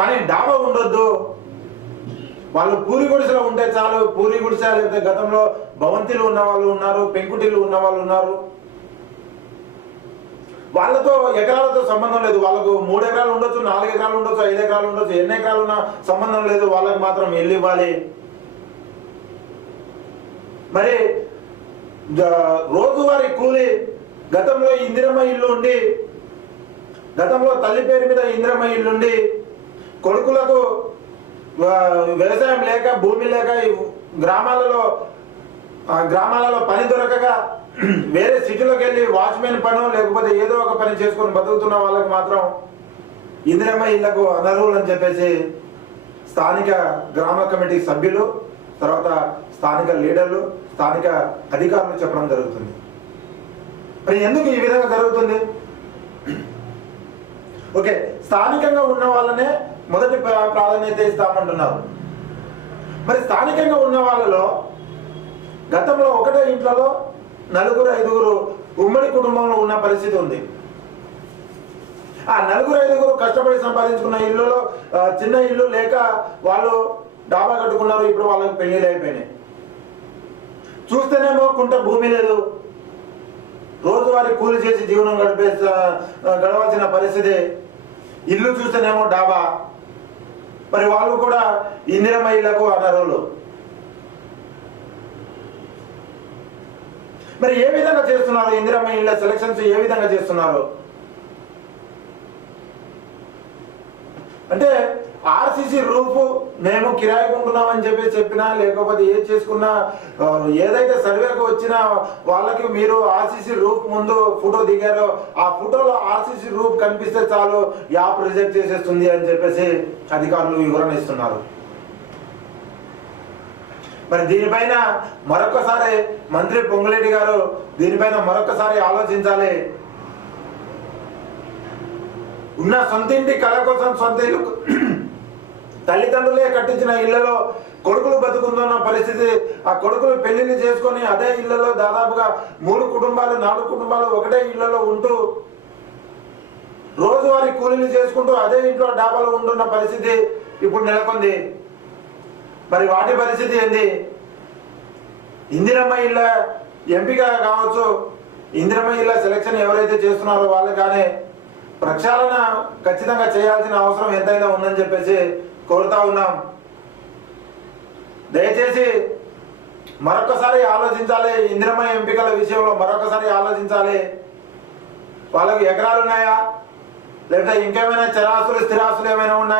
కానీ డాబా ఉండొద్దు, వాళ్ళు పూరి గుడిసెలో ఉంటే చాలు. పూరి గుడిసె లేకపోతే గతంలో భవంతిలు ఉన్న వాళ్ళు ఉన్నారు, పెంకుటిల్లు ఉన్న వాళ్ళు ఉన్నారు. వాళ్ళతో ఎకరాలతో సంబంధం లేదు. వాళ్ళకు 3 ఎకరాలు ఉండొచ్చు, 4 ఎకరాలు ఉండొచ్చు, 5 ఎకరాలు ఉండొచ్చు, ఎన్ని ఎకరాలు ఉన్నా సంబంధం లేదు. వాళ్ళకి మాత్రం ఇల్లు ఇవ్వాలి. మరి రోజువారీ కూలి, గతంలో ఇందిరమ్మ ఇల్లు ఉండి, గతంలో తల్లి పేరు మీద ఇందిరమ్మ ఇల్లుండి కొడుకులకు వ్యవసాయం లేక, భూమి లేక గ్రామాలలో పని దొరకక వేరే సిటీలోకి వెళ్ళి వాచ్మెన్ పనో లేకపోతే ఏదో ఒక పని చేసుకొని బతుకుతున్న వాళ్ళకి మాత్రం ఇందిరమ్మ ఇళ్లకు అనర్హులు అని చెప్పేసి స్థానిక గ్రామ కమిటీ సభ్యులు, తర్వాత స్థానిక లీడర్లు, స్థానిక అధికారులు చెప్పడం జరుగుతుంది. మరి ఎందుకు ఈ విధంగా జరుగుతుంది? ఓకే, స్థానికంగా ఉన్న వాళ్ళనే మొదటి ప్రాధాన్యత ఇస్తామంటున్నారు. మరి స్థానికంగా ఉన్న వాళ్ళలో గతంలో ఒకటే ఇంట్లో 4-5 ఉమ్మడి కుటుంబంలో ఉన్న పరిస్థితి ఉంది. ఆ 4-5 కష్టపడి సంపాదించుకున్న ఇల్లులో చిన్న ఇల్లు లేక వాళ్ళు డాబా కట్టుకున్నారు. ఇప్పుడు వాళ్ళకి పెళ్లిళ్ళు అయిపోయినాయి. చూస్తేనేమో కుంట భూమి లేదు, రోజువారీ కూలి చేసి జీవనం గడవాల్సిన పరిస్థితి. ఇల్లు చూస్తేనేమో డాబా. మరి వాళ్ళు కూడా ఇందిరమ్మ ఇళ్లకు అనర్హులు. మరి ఏ విధంగా చేస్తున్నారు? ఇందిరమ్మ ఇళ్ల సెలక్షన్స్ ఏ విధంగా చేస్తున్నారు అంటే ఆర్సీసీ రూఫ్ మేము కిరాయికుంటున్నామని చెప్పినా, లేకపోతే ఏది చేసుకున్నా, ఏదైతే సర్వేకు వచ్చిన వాళ్ళకి మీరు ఆర్సీసీ రూఫ్ ముందు ఫోటో దిగారో ఆ ఫోటోలో ఆర్సీసీ రూఫ్ కనిపిస్తే చాలు యాప్ రిజెక్ట్ చేసేస్తుంది అని చెప్పేసి అధికారులు వివరణ ఇస్తున్నారు. మరి దీనిపైన మరొకసారి మంత్రి పొంగులేటి గారు దీనిపైన మరొకసారి ఆలోచించాలి. ఉన్న సొంతింటి కళ కోసం సొంత ఇల్లు తల్లిదండ్రులే కట్టించిన ఇళ్లలో కొడుకులు బతుకుతున్న పరిస్థితి. ఆ కొడుకులు పెళ్లిళ్ళు చేసుకొని అదే ఇళ్లలో దాదాపుగా 3 కుటుంబాలు 4 కుటుంబాలు ఒకటే ఇళ్లలో ఉంటూ రోజువారీ కూలీలు చేసుకుంటూ అదే ఇంట్లో డాబాలో ఉంటున్న పరిస్థితి ఇప్పుడు నెలకొంది. మరి వాటి పరిస్థితి ఏంటి? ఇందిరమ్మ ఇళ్ళ ఎంపిక కావచ్చు, ఇందిరమ్మ ఇళ్ళ సెలక్షన్ ఎవరైతే చేస్తున్నారో వాళ్ళు కానీ ప్రక్షాళన ఖచ్చితంగా చేయాల్సిన అవసరం ఎంతైనా ఉందని చెప్పేసి కోరుతా ఉన్నాం. దయచేసి మరొకసారి ఆలోచించాలి. ఇందిరమ్మ ఎంపికల విషయంలో మరొకసారి ఆలోచించాలి. వాళ్ళకి ఎకరాలు ఉన్నాయా, లేకపోతే ఇంకేమైనా చరాస్తులు స్థిరాస్తులు ఏమైనా ఉన్నాయా?